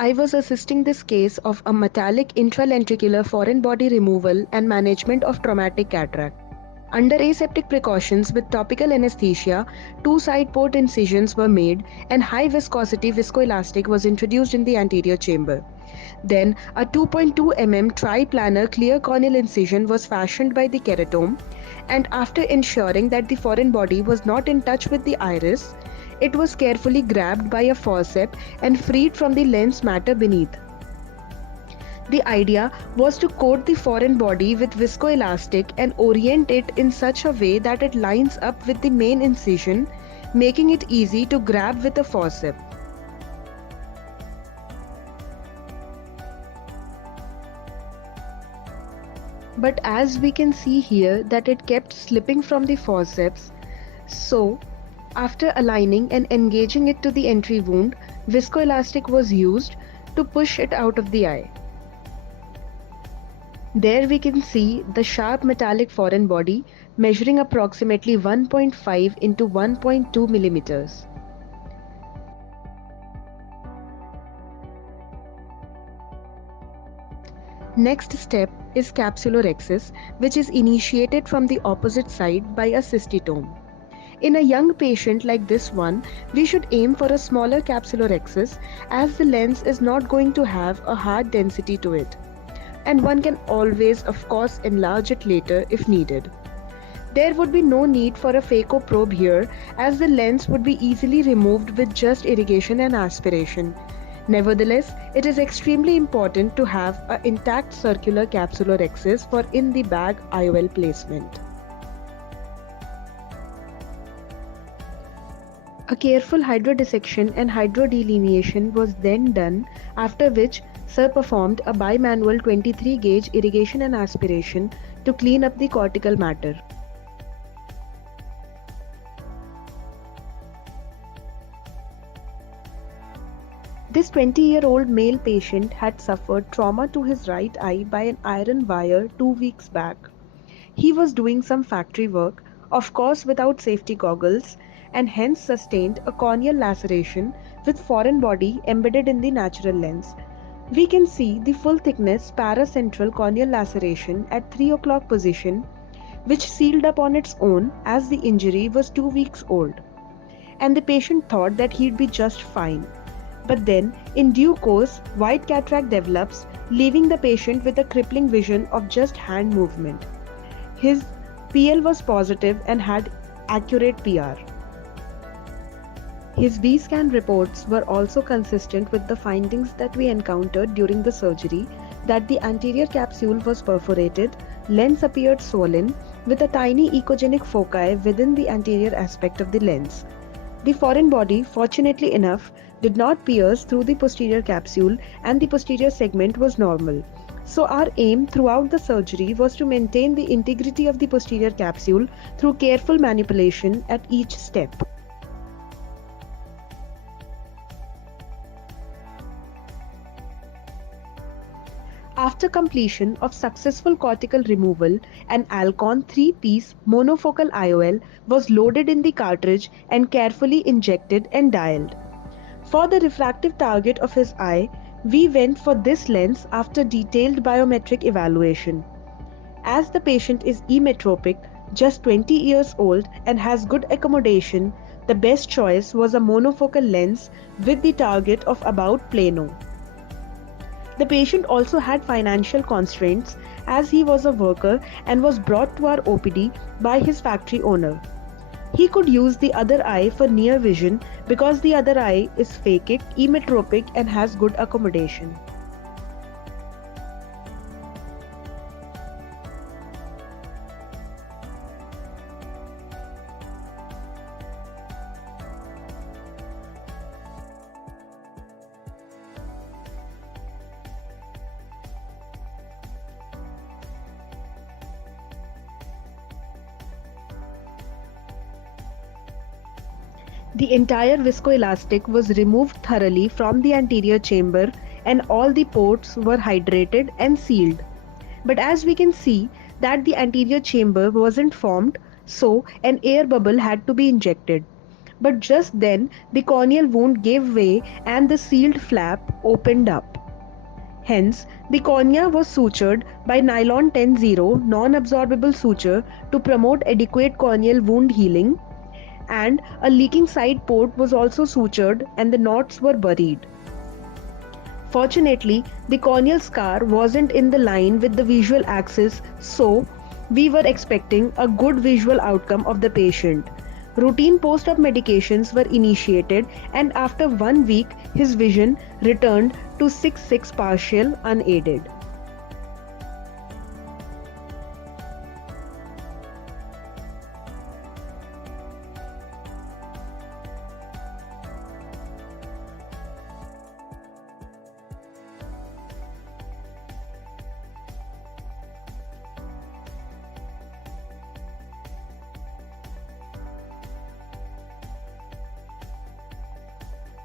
I was assisting this case of a metallic intralenticular foreign body removal and management of traumatic cataract. Under aseptic precautions with topical anesthesia, two side port incisions were made and high viscosity viscoelastic was introduced in the anterior chamber. Then, a 2.2 mm triplanar clear corneal incision was fashioned by the keratome, and after ensuring that the foreign body was not in touch with the iris, it was carefully grabbed by a forceps and freed from the lens matter beneath. The idea was to coat the foreign body with viscoelastic and orient it in such a way that it lines up with the main incision, making it easy to grab with a forceps. But as we can see here that it kept slipping from the forceps, so after aligning and engaging it to the entry wound, viscoelastic was used to push it out of the eye. There we can see the sharp metallic foreign body measuring approximately 1.5 into 1.2 millimeters. Next step is capsulorhexis, which is initiated from the opposite side by a cystitome. In a young patient like this one, we should aim for a smaller capsulorhexis as the lens is not going to have a hard density to it. And one can always of course enlarge it later if needed. There would be no need for a phaco probe here as the lens would be easily removed with just irrigation and aspiration. Nevertheless, it is extremely important to have an intact circular capsulorhexis for in the bag IOL placement. A careful hydrodissection and hydrodelineation was then done, after which Sir performed a bimanual 23 gauge irrigation and aspiration to clean up the cortical matter. This 20-year-old male patient had suffered trauma to his right eye by an iron wire 2 weeks back. He was doing some factory work, of course without safety goggles, and hence sustained a corneal laceration with foreign body embedded in the natural lens. We can see the full thickness paracentral corneal laceration at 3 o'clock position, which sealed up on its own as the injury was 2 weeks old. And the patient thought that he'd be just fine. But then, in due course, white cataract develops, leaving the patient with a crippling vision of just hand movement. His PL was positive and had accurate PR. His V-scan reports were also consistent with the findings that we encountered during the surgery, that the anterior capsule was perforated, lens appeared swollen, with a tiny echogenic foci within the anterior aspect of the lens. The foreign body, fortunately enough, did not pierce through the posterior capsule and the posterior segment was normal. So our aim throughout the surgery was to maintain the integrity of the posterior capsule through careful manipulation at each step. After completion of successful cortical removal, an Alcon 3-piece monofocal IOL was loaded in the cartridge and carefully injected and dialed. For the refractive target of his eye, we went for this lens after detailed biometric evaluation. As the patient is emetropic, just 20 years old and has good accommodation, the best choice was a monofocal lens with the target of about plano. The patient also had financial constraints as he was a worker and was brought to our OPD by his factory owner. He could use the other eye for near vision because the other eye is phakic, emetropic and has good accommodation. The entire viscoelastic was removed thoroughly from the anterior chamber and all the ports were hydrated and sealed. But as we can see that the anterior chamber wasn't formed, so an air bubble had to be injected. but just then the corneal wound gave way and the sealed flap opened up. Hence, the cornea was sutured by nylon 10-0 non-absorbable suture to promote adequate corneal wound healing, and a leaking side port was also sutured and the knots were buried. Fortunately, the corneal scar wasn't in the line with the visual axis, so we were expecting a good visual outcome of the patient. Routine post-op medications were initiated, and after 1 week his vision returned to 6/6 partial unaided.